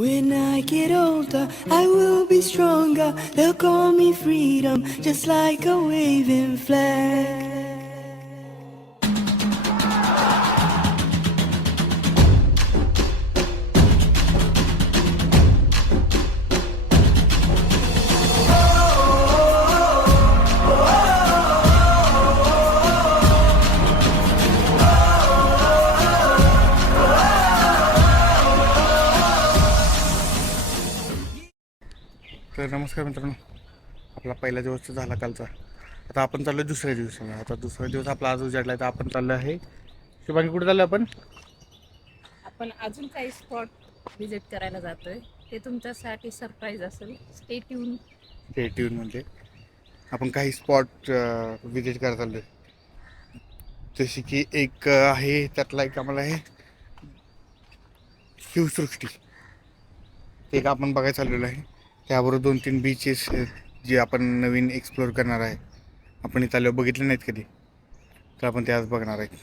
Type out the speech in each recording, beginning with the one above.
When I get older, I will be stronger. They'll call me freedom, just like a waving flag. तर नमस्कार मित्रांनो, आपला पहिला दिवस झाला कालचा. आता आपण चाललो दुसऱ्या दिवसाला. आता दुसरा दिवस आपला आज उजाडला आहे. तर आपण चाललो आहे शुभांगी. कुठे चाललो आपण? आपण अजून काही स्पॉट विजिट करायला जातोय. ते तुमच्यासाठी सरप्राईज असेल. Stay tune. म्हणजे आपण काही स्पॉट विजिट करायला चाललो आहे. जशी की एक आहे, त्यातला एक आम्हाला आहे शिवसृष्टी. ते एक आपण बघायला चाललेलो आहे. त्याबरोबर 2-3 बीचेस जे आपण नवीन एक्सप्लोअर करणार आहे. आपण इथं आल्यावर बघितले नाहीत कधी, तर आपण ते आज बघणार आहे.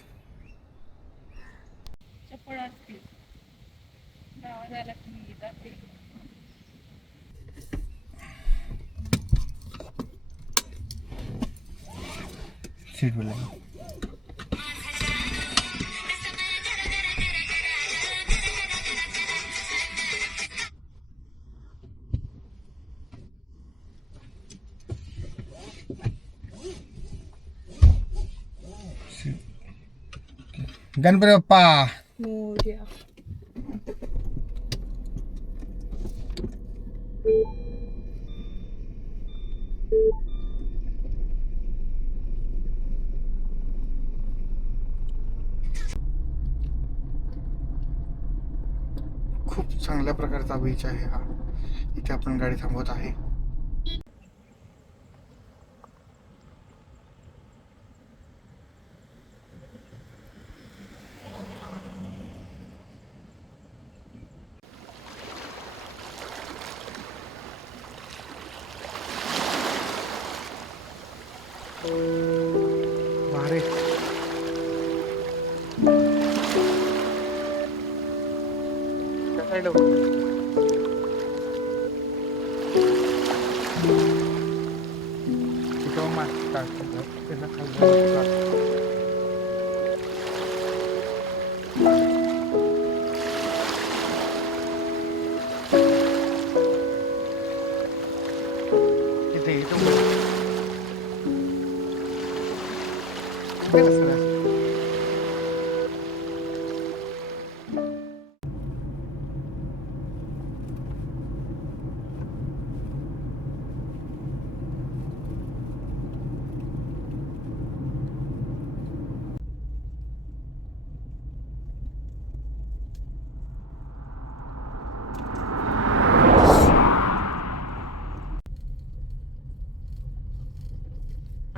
चपळ असतील गावात जायला की जाते. गणपती बाप्पा मोरया. खूप चांगल्या प्रकारचा बीच आहे हा. इथे आपण गाडी थांबवत आहे. भारी.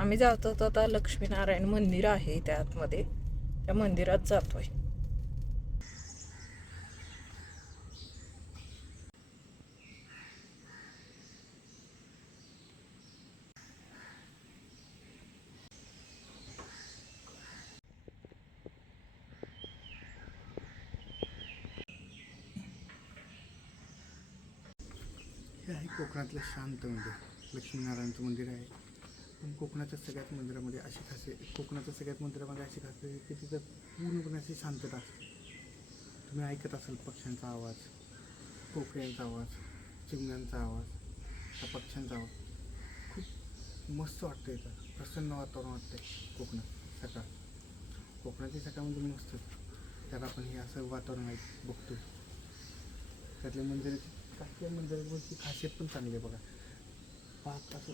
आम्ही जातो तर आता लक्ष्मीनारायण मंदिर आहे त्या आतमध्ये. त्या मंदिरात जातोय. हे आहे कोकणातलं शांत मंदिर. लक्ष्मीनारायणचं मंदिर आहे. पण कोकणाच्या सगळ्यात मंदिरामध्ये अशी खासियत आहे की तिथं पूर्णपणे अशी शांतता असते. तुम्ही ऐकत असाल पक्ष्यांचा आवाज, कोकिळांचा आवाज, चिमण्यांचा आवाज, त्या पक्ष्यांचा आवाज. खूप मस्त वाटतं. इथं प्रसन्न वातावरण वाटतंय कोकणात. कोकणाची सकाळ म्हणजे मस्तच. त्यात आपण हे असं वातावरण बघतो. त्यातले मंदिराची खासियत पण चांगली आहे बघा. पाक असं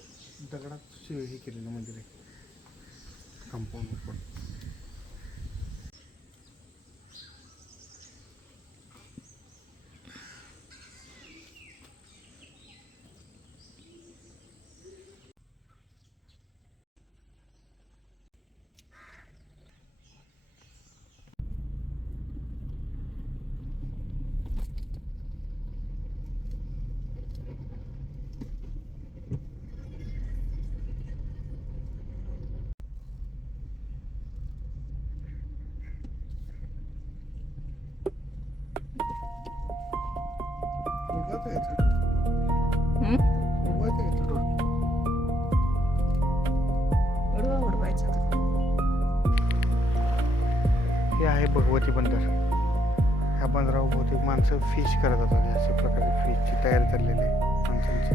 दगडात हे केलेलं मंदिर आहे, कंपाऊंड पण. उडवायचं याचं हम्म? उडवायचं याचं डोर. उडवायचं हे आहे भगवती बंदर. ह्या बंदरावर बहुतेक माणसं फिश करत होतात. अशा प्रकारे फिशची तयारी चाललेली आहे माणसांची.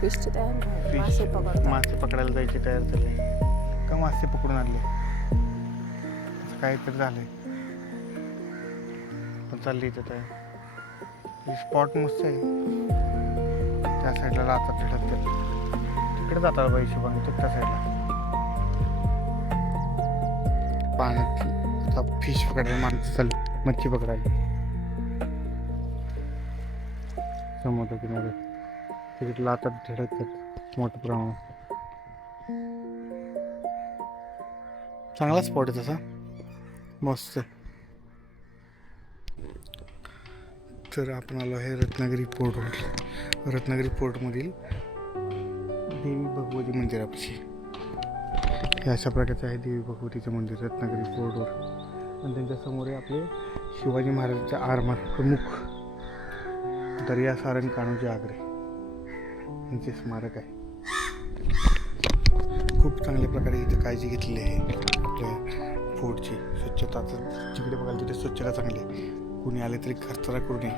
फिशची तयार फिश मासे पकडतात. मासे पकडायला जायची तयार चालली आहे. का मासे पकडून आणले असं काहीतरी झालंय पण चालली इथं तयार. स्पॉट मस्त आहे. त्या साईडला राहतात ठेवतात तिकडे जातात बाई हिशोबाने तर त्या साईडला पाण्यात आता फिश पकडायला माणसं चालली. मच्छी पकडायला समुद्र किनारे तिकडे लातात ठेवतात मोठ्या प्रमाणात. चांगला स्पॉट आहे तसा मस्त. तर आपण आलो आहे रत्नागिरी पोर्टवर. रत्नागिरी पोर्टमधील देवी भगवती मंदिरापाशी. हे अशा प्रकारचे आहे देवी भगवतीचं मंदिर रत्नागिरी पोर्टवर. आणि त्यांच्यासमोर आहे आपले शिवाजी महाराजांचे आरमार प्रमुख दर्या सारंग कान्होजी आग्रे यांचे स्मारक आहे. खूप चांगल्या प्रकारे इथं काळजी घेतलेली आहे आपल्या फोर्टची. स्वच्छता जिकडे बघाल तिथे स्वच्छता चांगली आहे. कोणी आले तरी खर्चाला करू नये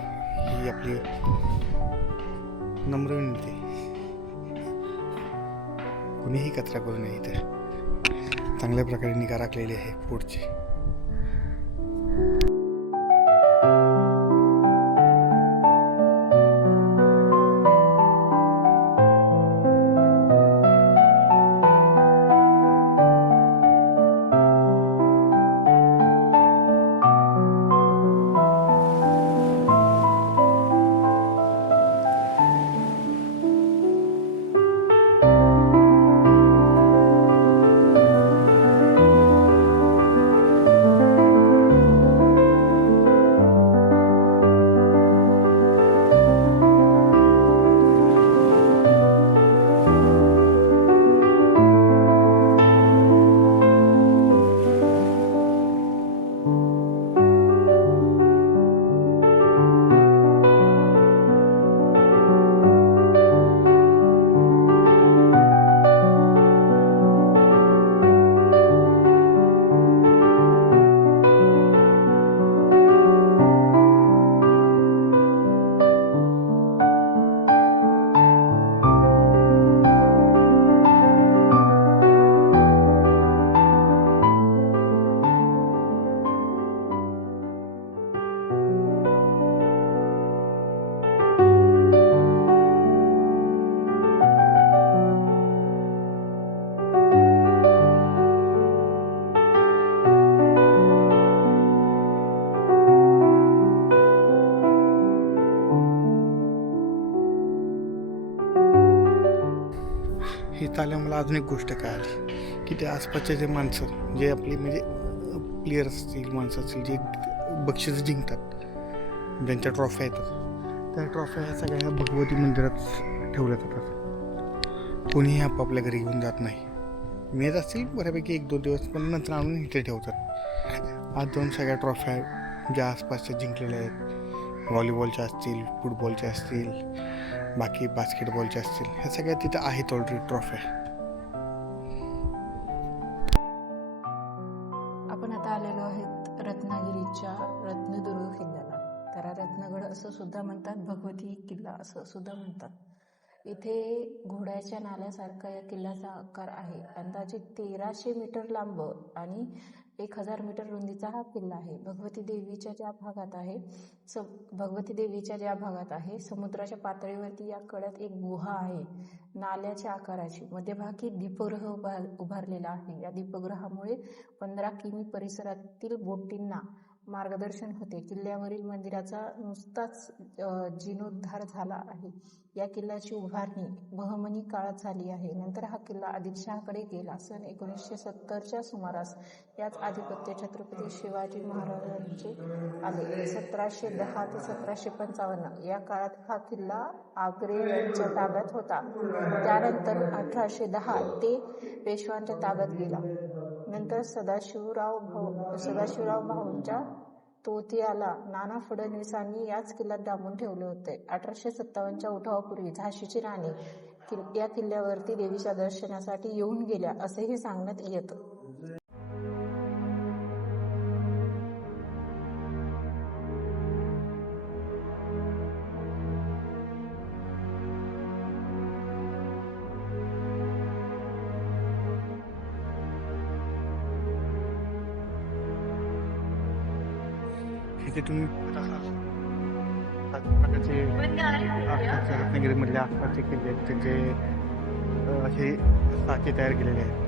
ही आपली नम्र विनंती. कुणीही कचरा करू नये. इथे चांगल्या प्रकारे निगा राखलेली आहे फोर्टची. इथं आल्यावर मला अजून एक गोष्ट कळाली की ते आसपासचे जे माणसं जे आपली म्हणजे प्लेयर्स असतील माणसं असतील जे बक्षीस जिंकतात ज्यांच्या ट्रॉफ्या येतात त्या ट्रॉफ्या ह्या सगळ्या भगवती मंदिरात ठेवल्या जातात. कोणीही आपापल्या घरी घेऊन जात नाही. मिळत असतील बऱ्यापैकी 1-2 दिवस पण नंतर आणून इथे ठेवतात. आज जाऊन सगळ्या ट्रॉफ्या ज्या आसपासच्या जिंकलेल्या आहेत व्हॉलीबॉलच्या असतील फुटबॉलच्या असतील बाकी बास्केटबॉलच्या असतील ह्या सगळ्या तिथं आहेत ऑलरेडी ट्रॉफ्या. आपण आता आलेलो आहेत रत्नागिरीच्या रत्नदुर्ग किल्ल्याला. त्याला रत्नगड असं सुद्धा म्हणतात, भगवती किल्ला असं सुद्धा म्हणतात. इथे घोड्याच्या नाल्यासारखा या किल्ल्याचा आकार आहे. अंदाजे 1300 मीटर लांब आणि 1000 मीटर रुंदीचा हा किल्ला आहे. भगवती देवीच्या ज्या भागात आहे समुद्राच्या पातळीवरती या कड्यात एक गुहा आहे नाल्याच्या आकाराची. मध्यभागी दीपगृह उभारलेला आहे. या दीपगृहामुळे 15 किमी परिसरातील बोटींना मार्गदर्शन होते. किल्ल्यावरील मंदिराचा नुसताच जीर्णोद्धार झाला आहे. या किल्ल्याची उभारणी बहमनी काळात झाली आहे. नंतर हा किल्ला आदिलशहाकडे गेला. सन 1970च्या सुमारास याच आधिपत्य छत्रपती शिवाजी महाराजांचे आले. 1710 ते 1755 या काळात हा किल्ला आग्रे यांच्या ताब्यात होता. त्यानंतर 1810 ते पेशवांच्या ताब्यात गेला. नंतर सदाशिवराव भाऊंच्या तोतियाला नाना फडणवीसांनी याच किल्ल्यात डांबून ठेवले होते. 1857च्या उठावापूर्वी झाशीची राणी या किल्ल्यावरती देवीच्या दर्शनासाठी येऊन गेल्या असेही सांगण्यात येतं. इथे तुम्ही प्रकारचे रत्नागिरीमधल्या आसपासचे किल्ले आहेत त्यांचे असे साचे तयार केलेले आहेत.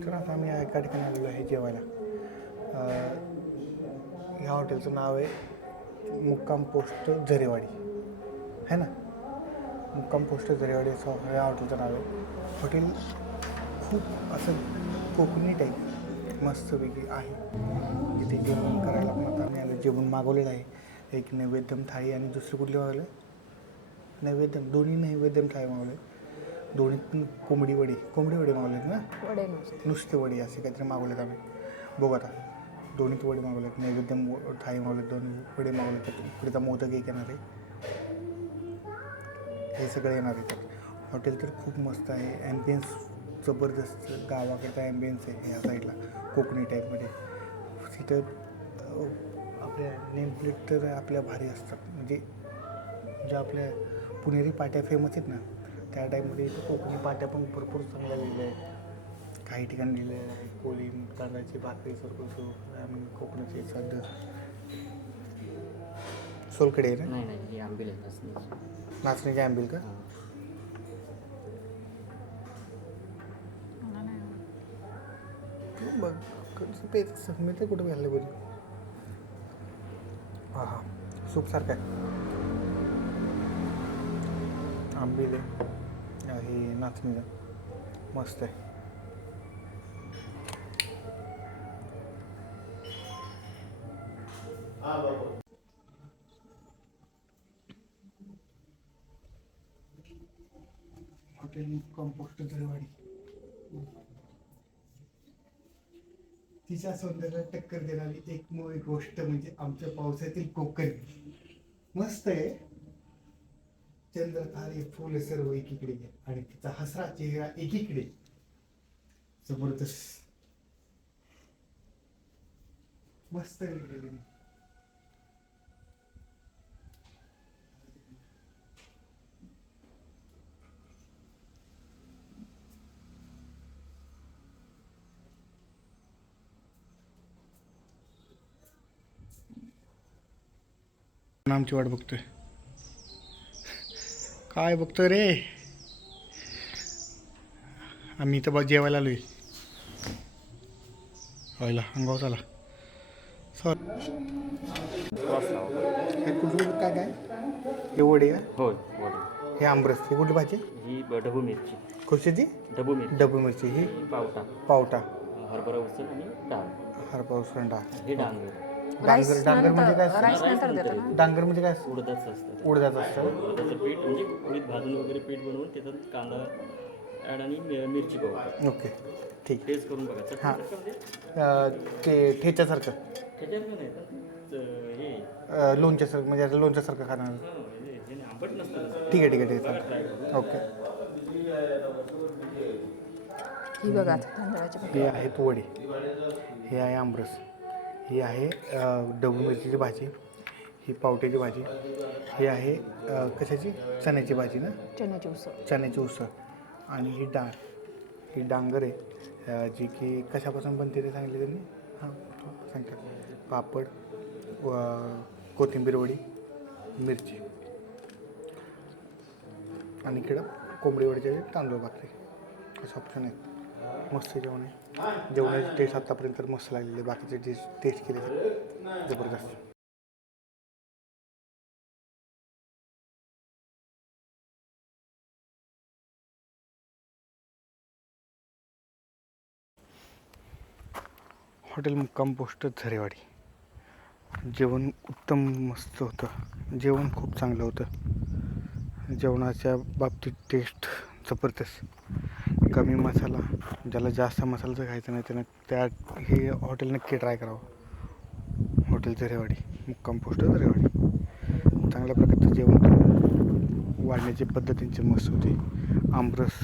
तर आता आम्ही एका ठिकाणी आलेलो आहे जेवायला. ह्या हॉटेलचं नाव आहे मुक्काम पोस्ट झरेवाडी है ना. मुक्काम पोस्ट झरेवाडी असं या हॉटेलचं नाव आहे. हॉटेल खूप असं कोकणी टाईप मस्तपैकी आहे. तिथे जेवण करायला पण आता आम्ही आलो. जेवण मागवलेलं आहे. एक नैवेद्यम थाळी आणि दुसरं कुठले मागवलं नैवेद्यम. दोन्ही नैवेद्यम थाळी मागवले. दोन्हीत पण कोंबडी वडी मागवलेत ना. वडे नुसते वडी असे काहीतरी मागवलेत आम्ही. बघू आता दोन्हीत वडी मागवलेत. नैवेद्यम थाळी मागवलेत. दोन वडे मागवलेत. पुढेचा मोदक एक येणार आहे. हे सगळं येणार आहे. हॉटेल तर खूप मस्त आहे. ॲम्बियन्स जबरदस्त गावाकडचा ॲम्बियन्स आहे ह्या साईडला कोकणी टाईपमध्ये. तिथं आपल्या नेमप्लेट तर आपल्या भारी असतात. म्हणजे ज्या आपल्या पुणेरी पाट्या फेमस आहेत ना त्या टाईपमध्ये इथं कोकणी पाट्या पण भरपूर चांगल्या लिहिल्या आहेत. काही ठिकाणी लिहिलं आहे कोळी तांदळाची भाकरी सरकवतो आणि कोकणाची सध्या सोलकडे आहे ना. नाही ही आंबील आहे नाचणीची आंबील का. बघ पेच मी ते कुठं घालले बरी. हां हां सूपसारखं आहे. आंबील आहे नाचणीचं मस्त आहे. Hotel compost Zarewadi. तिच्या सौंदर्याला टक्कर देणारी एकमेव गोष्ट म्हणजे आमच्या पावसातील कोकण. मस्त आहे. चंद्रतारे फुल सर्व एकीकडे आणि तिचा हसरा चेहरा एकीकडे. जबरदस्त मस्त आहे. आमची वाट बघतोय. काय बघतोय रे. आम्ही इथं बघ जेवायला आलोय. व्हायला अंगावर चला सॉरी. हे कुठलं काय काय हे वडे का. होय वडे. हे आमरस. हे कुठली भाजी. ही ढबू मिरची. खुर्शीची ढबू मिरची. डबू मिरची. ही पावटा. पावटा. हरभरा उसळ आणि डाळ. हरभरा उसून डाळ. हे डांगर. राईस डांगर म्हणजे काय नंतर राईस नंतर देतात ना. डांगर म्हणजे काय असतं? उडदाचं असतं ते. उडदाचं असतं. उडदाचं पीठ म्हणजे उडीद भाजून वगैरे पीठ बनवून त्याच्यात कांदा ॲड आणि मिरची पावडर ओके ठीक. टेस्ट करून बघा. हां. चटणीसारखं ते ठेच्यासारखं त्याच्यात नाही पण हे लोणच्यासारखं म्हणजे आता लोणच्यासारखं खाणार. हे आंबट नसतं. ठीक आहे ठीक आहे ठीक आहे चालेल. ओके. ही बघा आता तांदळाची हे आहे वडी, हे आहे आमरस, ही आहे ढबू मिरचीची भाजी, ही पावट्याची भाजी, ही आहे कशाची चण्याची भाजी ना, चण्याची उसळ. चण्याची उसळ. आणि ही डाळ, ही डांगर आहे जी की कशापासून बनते ते सांगितले त्यांनी. हां सांगतात. पापड, कोथिंबीर वडी, मिरची आणि इकडं कोंबडी वडीचे तांदूळ भाकरी असं ऑप्शन आहेत. मस्त जेवण आहे. जेवणाची टेस्ट आतापर्यंत मस्त लागलेली आहे. बाकीचे डिश टेस्ट केले तर जबरदस्त. हॉटेल मुक्काम पोस्ट झरेवाडी. जेवण उत्तम मस्त होतं. जेवण खूप चांगलं होतं. जेवणाच्या बाबतीत टेस्ट जबरदस्त. कमी मसाला, ज्याला जास्त मसाल्याचं खायचं नाही त्यानं हे हॉटेल नक्की ट्राय करावं. हॉटेल झरेवाडी, मुक्काम पोस्ट झरेवाडी. चांगल्या प्रकारचं जेवण होतं. वाढण्याची पद्धतींची मस्त होती. आमरस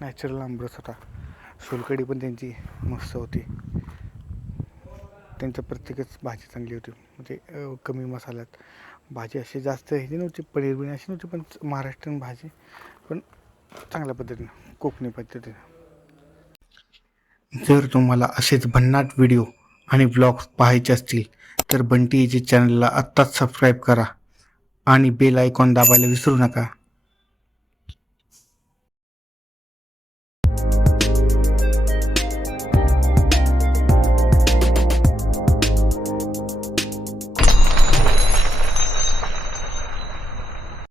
नॅचरल आमरस होता. सोलकढी पण त्यांची मस्त होती. त्यांचं प्रत्येकच भाजी चांगली होती. म्हणजे कमी मसाल्यात भाजी अशी जास्त ह्याची नव्हती, पनीर बिनी अशी नव्हती, पण महाराष्ट्रीयन भाजी पण चांगल्या पद्धतीनं कोकणी पद्धतीनं. जर तुम्हाला असेच भन्नाट व्हिडिओ आणि ब्लॉग्स पाहायचे असतील तर बंटी इजी चॅनलला आत्ताच सबस्क्राईब करा आणि बेल आयकॉन दाबायला विसरू नका.